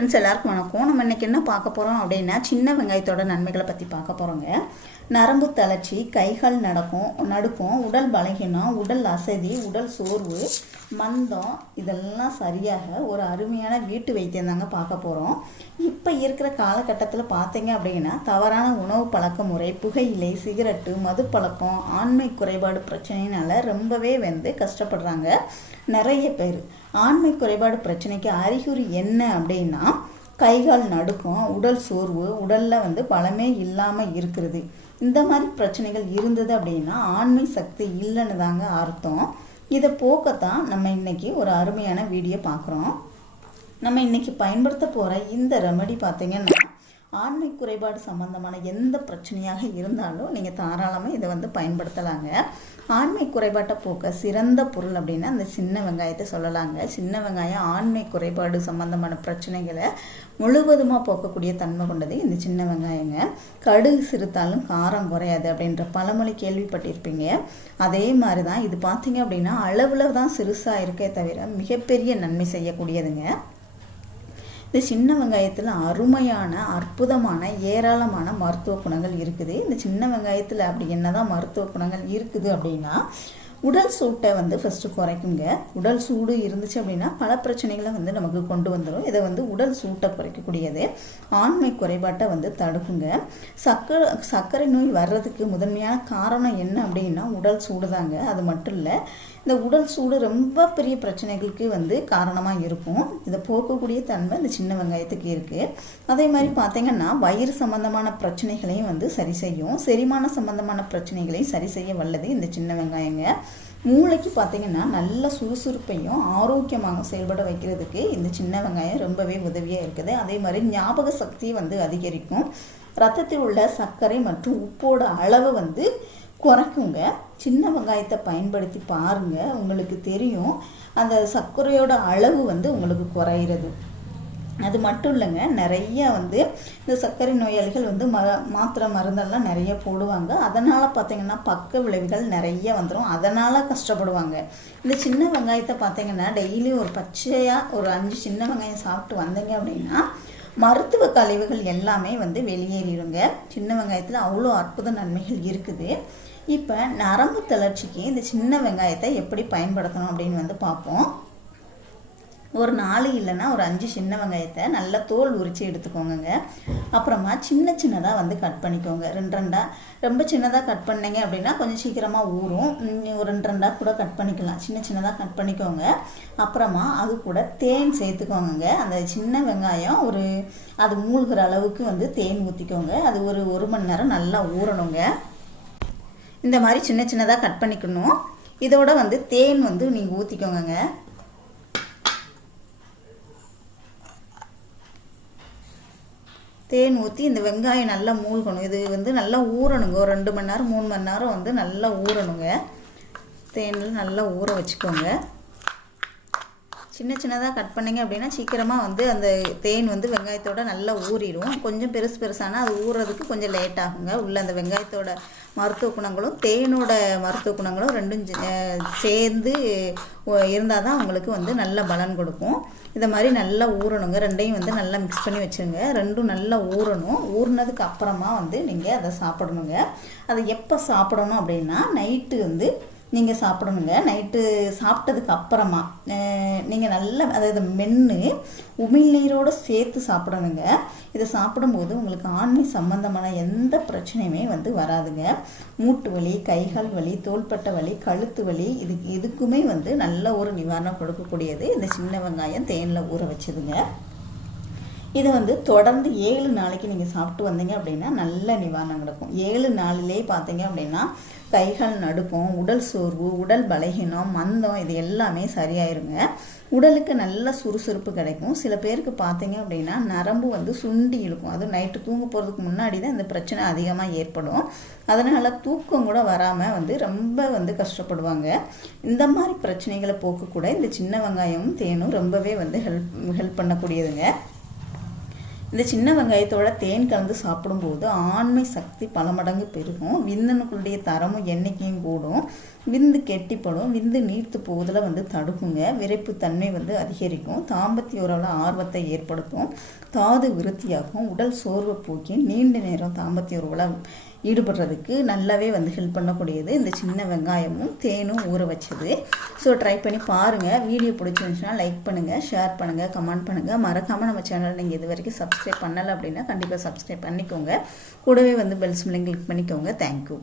Friends எல்லாருக்கும் வணக்கம். நம்ம இன்றைக்கி என்ன பார்க்க போகிறோம் அப்படின்னா சின்ன வெங்காயத்தோட நன்மைகளை பற்றி பார்க்க போகிறோங்க நரம்பு தளர்ச்சி கைகள் நடக்கும் நடுக்கும் உடல் பலகீனம் உடல் அசதி உடல் சோர்வு மந்தம் இதெல்லாம் சரியாக ஒரு அருமையான வீட்டு வைத்தியம் தாங்க பார்க்க போகிறோம் இப்போ இருக்கிற காலகட்டத்தில் பார்த்தீங்க அப்படின்னா தவறான உணவு பழக்க முறை புகையிலை சிகரெட்டு மது பழக்கம் ஆண்மை குறைபாடு பிரச்சனைனால ரொம்பவே வந்து கஷ்டப்படுறாங்க நிறைய பேர். ஆண்மை குறைபாடு பிரச்சனைக்கு அறிகுறி என்ன அப்படின்னா கைகால் நடுக்கும் உடல் சோர்வு உடலில் வந்து பலமே இல்லாமல் இருக்கிறது. இந்த மாதிரி பிரச்சனைகள் இருந்தது அப்படின்னா ஆண்மை சக்தி இல்லைன்னு தாங்க அர்த்தம். இதை போக்கத்தான் நம்ம இன்னைக்கு ஒரு அருமையான வீடியோ பார்க்குறோம். நம்ம இன்னைக்கு பயன்படுத்த போகிற இந்த ரெமடி பார்த்தீங்கன்னா ஆண்மை குறைபாடு சம்பந்தமான எந்த பிரச்சனையாக இருந்தாலும் நீங்கள் தாராளமாக இதை வந்து பயன்படுத்தலாங்க. ஆண்மை குறைபாட்டை போக்க சிறந்த பொருள் அப்படின்னா அந்த சின்ன வெங்காயத்தை சொல்லலாங்க. சின்ன வெங்காயம் ஆண்மை குறைபாடு சம்பந்தமான பிரச்சனைகளை முழுவதுமாக போக்கக்கூடிய தன்மை கொண்டது இந்த சின்ன வெங்காயங்க. கடுகு சிறுத்தாலும் காரம் குறையாது அப்படின்ற பழமொழி கேள்விப்பட்டிருப்பீங்க. அதே மாதிரி தான் இது பார்த்தீங்க அப்படின்னா அளவில் தான் சிறுசாக இருக்கே தவிர மிகப்பெரிய நன்மை செய்யக்கூடியதுங்க. இந்த சின்ன வெங்காயத்தில் அருமையான அற்புதமான ஏராளமான மருத்துவ குணங்கள் இருக்குது. இந்த சின்ன வெங்காயத்தில் அப்படி என்னதான் மருத்துவ குணங்கள் இருக்குது அப்படின்னா உடல் சூட்டை வந்து ஃபஸ்ட்டு குறைக்குங்க. உடல் சூடு இருந்துச்சு அப்படின்னா பல பிரச்சனைகளை வந்து நமக்கு கொண்டு வந்துடும் இதை வந்து உடல் சூட்டை குறைக்கக்கூடியது. ஆண்மை குறைபாட்டை வந்து தடுக்குங்க. சக்கரை சர்க்கரை நோய் வர்றதுக்கு முதன்மையான காரணம் என்ன அப்படின்னா உடல் சூடு தாங்க அது மட்டும் இல்லை இந்த உடல் சூடு ரொம்ப பெரிய பிரச்சனைகளுக்கு வந்து காரணமாக இருக்கும். இதை போக்கக்கூடிய தன்மை இந்த சின்ன வெங்காயத்துக்கு இருக்குது அதே மாதிரி பார்த்தீங்கன்னா வயிறு சம்பந்தமான பிரச்சனைகளையும் வந்து சரி செய்யும். செரிமான சம்பந்தமான பிரச்சனைகளையும் சரி செய்ய வல்லது இந்த சின்ன வெங்காயங்க. மூளைக்கு பார்த்தீங்கன்னா நல்ல சுறுசுறுப்பையும் ஆரோக்கியமாக செயல்பட வைக்கிறதுக்கு இந்த சின்ன வெங்காயம் ரொம்பவே உதவியாக இருக்குது. அதே மாதிரி ஞாபக சக்தி வந்து அதிகரிக்கும். ரத்தத்தில் உள்ள சர்க்கரை மற்றும் உப்போட அளவை வந்து குறைக்குங்க. சின்ன வெங்காயத்தை பயன்படுத்தி பாருங்கள் உங்களுக்கு தெரியும். அந்த சர்க்கரையோட அளவு வந்து உங்களுக்கு குறையிறது. அது மட்டும் இல்லைங்க நிறைய வந்து இந்த சர்க்கரை நோயாளிகள் வந்து ம மாத்திரை மருந்தெல்லாம் நிறைய போடுவாங்க. அதனால் பார்த்தீங்கன்னா பக்க விளைவுகள் நிறைய வந்துடும் அதனால் கஷ்டப்படுவாங்க. இந்த சின்ன வெங்காயத்தை பார்த்தீங்கன்னா டெய்லி ஒரு பச்சையாக ஒரு அஞ்சு சின்ன வெங்காயம் சாப்பிட்டு வந்தீங்க அப்படின்னா மருத்துவ கழிவுகள் எல்லாமே வந்து வெளியேறிடுங்க சின்ன வெங்காயத்தில் அவ்வளோ அற்புத நன்மைகள் இருக்குது. இப்போ நரம்பு தளர்ச்சிக்கு இந்த சின்ன வெங்காயத்தை எப்படி பயன்படுத்தணும் அப்படின்னு வந்து பார்ப்போம். ஒரு நாலு இல்லைன்னா ஒரு அஞ்சு சின்ன வெங்காயத்தை நல்லா தோல் உரித்து எடுத்துக்கோங்க அப்புறமா சின்ன சின்னதாக வந்து கட் பண்ணிக்கோங்க. ரெண்டு ரெண்டாக ரொம்ப சின்னதாக கட் பண்ணீங்க அப்படின்னா கொஞ்சம் சீக்கிரமாக ஊறும். ஒரு ரெண்டு ரெண்டாக கூட கட் பண்ணிக்கலாம். சின்ன சின்னதாக கட் பண்ணிக்கோங்க. அப்புறமா அது கூட தேன் சேர்த்துக்கோங்க அந்த சின்ன வெங்காயம் ஒரு அது மூழ்கிற அளவுக்கு வந்து தேன் ஊற்றிக்கோங்க அது ஒரு ஒரு மணி நேரம் நல்லா ஊறணுங்க. இந்த மாதிரி சின்ன சின்னதாக கட் பண்ணிக்கணும். இதோட வந்து தேன் வந்து நீங்கள் ஊற்றிக்கோங்க தேன் ஊற்றி இந்த வெங்காயம் நல்லா மூழ்கணும். இது வந்து நல்லா ஊறணுங்க. ஒரு ரெண்டு மணி நேரம் மூணு மணி நேரம் வந்து நல்லா ஊறணுங்க. தேனில் நல்லா ஊற வச்சுக்கோங்க. சின்ன சின்னதாக கட் பண்ணிங்க அப்படின்னா சீக்கிரமாக வந்து அந்த தேன் வந்து வெங்காயத்தோட நல்லா ஊறிடும் கொஞ்சம் பெருசு பெருசானால் அது ஊறுறதுக்கு கொஞ்சம் லேட் ஆகுங்க. உள்ள அந்த வெங்காயத்தோட மருத்துவ குணங்களும் தேனோட மருத்துவ குணங்களும் ரெண்டும் சேர்ந்து இருந்தால் தான் உங்களுக்கு வந்து நல்ல பலன் கொடுக்கும். இதை மாதிரி நல்லா ஊறணுங்க. ரெண்டையும் வந்து நல்லா மிக்ஸ் பண்ணி வச்சுருங்க. ரெண்டும் நல்லா ஊறணும். ஊறினதுக்கு அப்புறமா வந்து நீங்கள் அதை சாப்பிடணுங்க. அதை எப்போ சாப்பிடணும் அப்படின்னா நைட்டு வந்து நீங்கள் சாப்பிடணுங்க. நைட்டு சாப்பிட்டதுக்கு அப்புறமா நீங்கள் நல்ல அதாவது மென்று உமிழ்நீரோடு சேர்த்து சாப்பிடணுங்க. இதை சாப்பிடும்போது உங்களுக்கு ஆண்மை சம்பந்தமான எந்த பிரச்சனையுமே வந்து வராதுங்க. மூட்டு வலி கைகால் வலி தோள்பட்ட வலி கழுத்து வலி இதுக்கு இதுக்குமே வந்து நல்ல ஒரு நிவாரணம் கொடுக்கக்கூடியது இந்த சின்ன வெங்காயம் தேனில் ஊற வச்சதுங்க. இதை வந்து தொடர்ந்து ஏழு நாளைக்கு நீங்கள் சாப்பிட்டு வந்தீங்க அப்படின்னா நல்ல நிவாரணம் கிடைக்கும். ஏழு நாளிலே பார்த்தீங்க அப்படின்னா கைகள் நடுக்கும் உடல் சோர்வு உடல் பலகீனம் மந்தம் இது எல்லாமே சரியாயிருங்க. உடலுக்கு நல்ல சுறுசுறுப்பு கிடைக்கும். சில பேருக்கு பார்த்தீங்க அப்படின்னா நரம்பு வந்து சுண்டி இழுக்கும். அதுவும் நைட்டு தூங்க போகிறதுக்கு முன்னாடி தான் இந்த பிரச்சனை அதிகமாக ஏற்படும். அதனால் தூக்கம் கூட வராமல் வந்து ரொம்ப வந்து கஷ்டப்படுவாங்க. இந்த மாதிரி பிரச்சனைகளை போக்கக்கூட இந்த சின்ன வெங்காயமும் தேனும் ரொம்பவே வந்து ஹெல்ப் ஹெல்ப் பண்ணக்கூடியதுங்க. இந்த சின்ன வெங்காயத்தோட தேன் கலந்து சாப்பிடும்போது ஆண்மை சக்தி பல மடங்கு பெருகும். விந்தணுக்களுடைய தரமும் எண்ணிக்கையும் கூடும். விந்து கெட்டிப்படும். விந்து நீர்த்து போவதில் வந்து தடுக்குங்க. விரைப்பு தன்மை வந்து அதிகரிக்கும். தாம்பத்திய உறவில் ஆர்வத்தை ஏற்படுத்தும். தாது விருத்தியாகும். உடல் சோர்வை போக்கி நீண்ட நேரம் தாம்பத்திய உறவில் ஈடுபடுறதுக்கு நல்லாவே வந்து ஹெல்ப் பண்ணக்கூடியது. இந்த சின்ன வெங்காயமும் தேனும் ஊற வச்சது. ஸோ ட்ரை பண்ணி பாருங்கள் வீடியோ பிடிச்சிருந்துச்சுன்னா லைக் பண்ணுங்கள் ஷேர் பண்ணுங்கள் கமெண்ட் பண்ணுங்கள் மறக்காமல் நம்ம சேனலை நீங்கள் இது வரைக்கும் சப்ஸ்கிரைப் பண்ணலை அப்படின்னா கண்டிப்பாக சப்ஸ்கிரைப் பண்ணிக்கோங்க. கூடவே வந்து பெல் சிம்லையும் கிளிக் பண்ணிக்கோங்க. Thank you